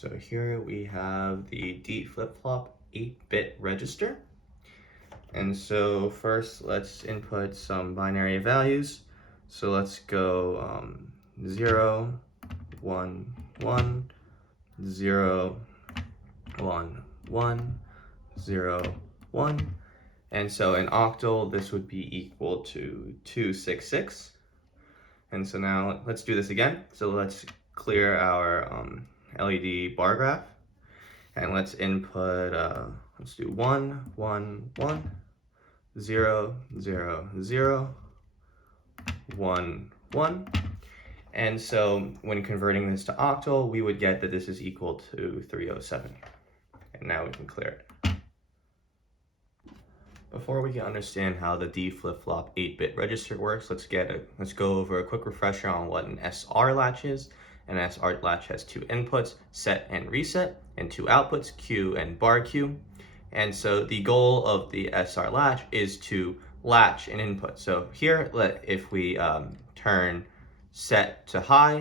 So here we have the D flip-flop 8-bit register. And so first let's input some binary values. So let's go 0, 1, 1, 0, 1, 1, 0, 1. And so in octal, this would be equal to 266. And so now let's do this again. So let's clear our LED bar graph. And let's input, let's do 1, 1, 1, 0, 0, 0, 1, 1. And so when converting this to octal, we would get that this is equal to 307. And now we can clear it. Before we can understand how the D flip-flop 8-bit register works, let's go over a quick refresher on what an SR latch is. An SR latch has two inputs, set and reset, and two outputs, Q and bar Q. And so the goal of the SR latch is to latch an input. So here, if we turn set to high,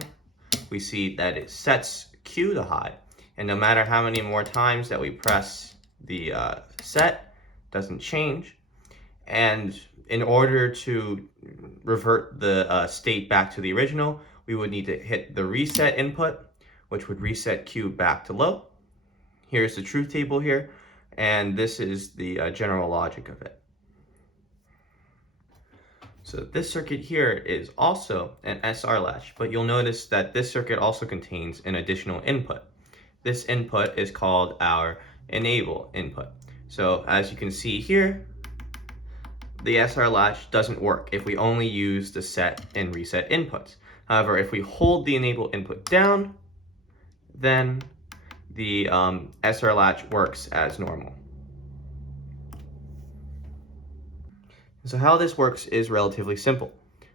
we see that it sets Q to high. And no matter how many more times that we press the set, doesn't change. And in order to revert the state back to the original, we would need to hit the reset input, which would reset Q back to low. Here's the truth table here, and this is the general logic of it. So this circuit here is also an SR latch, but you'll notice that this circuit also contains an additional input. This input is called our enable input. So as you can see here, the SR latch doesn't work if we only use the set and reset inputs. However, if we hold the enable input down, then the SR latch works as normal. So how this works is relatively simple.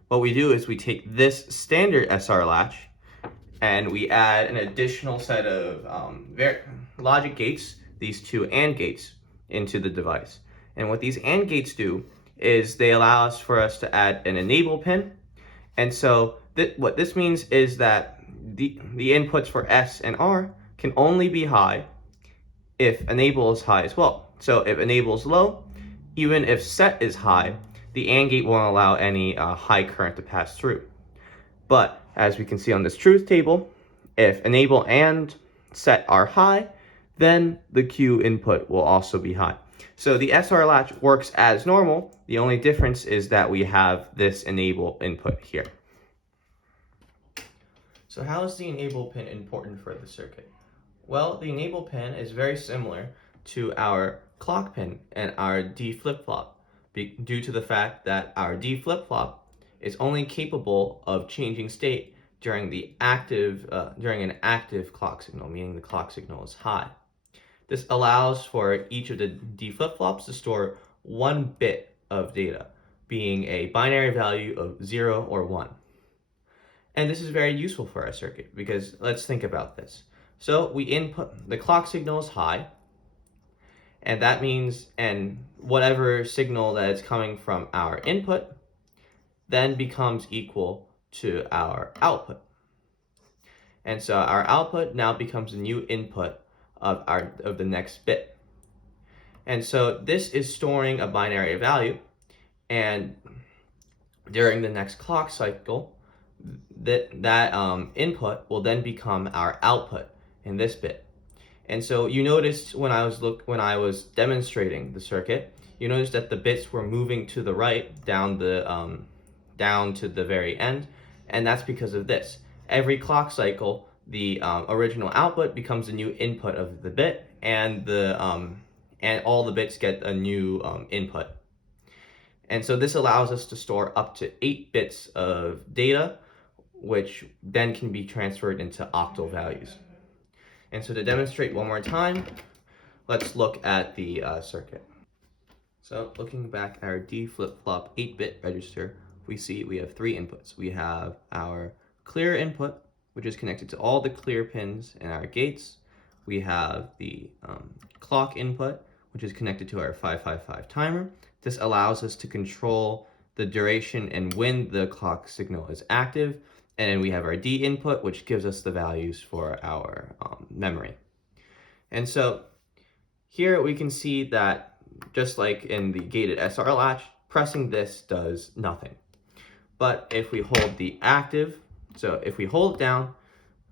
What we do is we take this standard SR latch and we add an additional set of logic gates, these two AND gates, into the device. And what these AND gates do is they allow us to add an enable pin. And so what this means is that the inputs for S and R can only be high if enable is high as well. So if enable is low, even if set is high, the AND gate won't allow any high current to pass through. But as we can see on this truth table, if enable and set are high, then the Q input will also be high. So the SR latch works as normal. The only difference is that we have this enable input here. So how is the enable pin important for the circuit? Well, the enable pin is very similar to our clock pin and our D flip-flop, due to the fact that our D flip-flop is only capable of changing state during an active clock signal, meaning the clock signal is high. This allows for each of the D flip-flops to store 1 bit of data, being a binary value of 0 or 1. And this is very useful for our circuit because let's think about this. So we input, the clock signal is high, and that means, and whatever signal that is coming from our input then becomes equal to our output. And so our output now becomes a new input of the next bit. And so this is storing a binary value, and during the next clock cycle, that input will then become our output in this bit. And so you noticed when I was demonstrating the circuit, you noticed that the bits were moving to the right down to the very end, and that's because of this. Every clock cycle, the original output becomes a new input of the bit, and all the bits get a new input. And so this allows us to store up to 8 bits of data, which then can be transferred into octal values. And so to demonstrate one more time, let's look at the circuit. So looking back at our D flip-flop 8-bit register, we see we have 3 inputs. We have our clear input, which is connected to all the clear pins in our gates. We have the clock input, which is connected to our 555 timer. This allows us to control the duration and when the clock signal is active. And then we have our D input, which gives us the values for our memory. And so here we can see that just like in the gated SR latch, pressing this does nothing. But if we hold the active, so if we hold it down,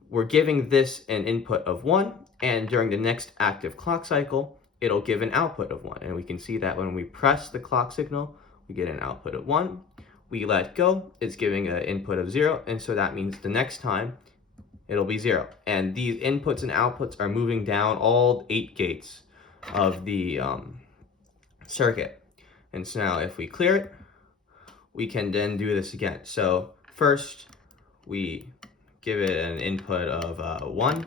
we're giving this an input of 1, and during the next active clock cycle, it'll give an output of 1. And we can see that when we press the clock signal, we get an output of 1. We let go, it's giving an input of 0, and so that means the next time it'll be 0. And these inputs and outputs are moving down all 8 gates of the circuit. And so now if we clear it, we can then do this again. So first we give it an input of 1,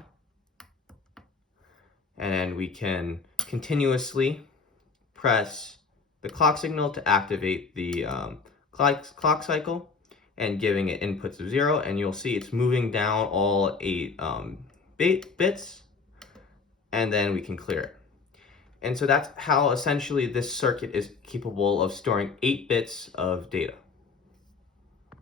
and then we can continuously press the clock signal to activate the clock cycle, and giving it inputs of 0, and you'll see it's moving down all 8 bits, and then we can clear it. And so that's how essentially this circuit is capable of storing 8 bits of data.